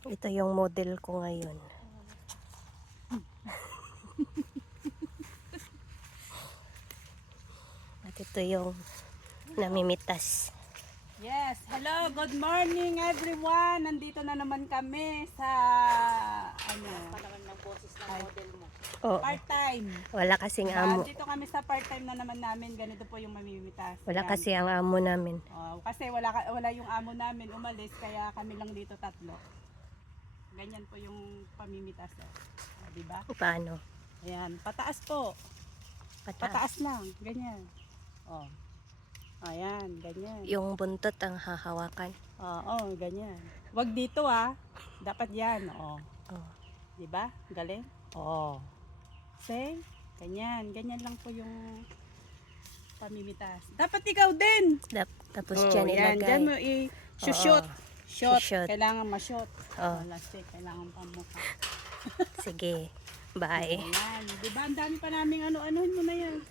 Ito yung model ko ngayon. At ito yung namimitas. Yes, hello, good morning everyone. Nandito na naman kami sa ng boses ng model mo. Oo. Part-time. Wala kasing amo. Dito kami sa part-time na naman namin. Ganito po yung mamimitas. Wala Yan. kasi ang amo namin. Kasi wala yung amo namin umalis, kaya kami lang dito tatlo. Ganyan po yung pamimitas. Di ba? Paano? Ayan, pataas po. Pataas lang, ganyan. Ayan, ganyan. Yung buntot ang hahawakan. Oo, ganyan. Wag dito dapat yan. Di ba? Galing? Say, ganyan lang po yung pamimitas. Dapat ikaw din. Tapos dyan ilagay. Dyan mo i-shoot. Shot. Shoot. Kailangan ma-shot. Lastik, kailangan pamukha. Sige. Bye. Ayan. Di ba? Ang dami pa naming ano-anuhin mo na yan.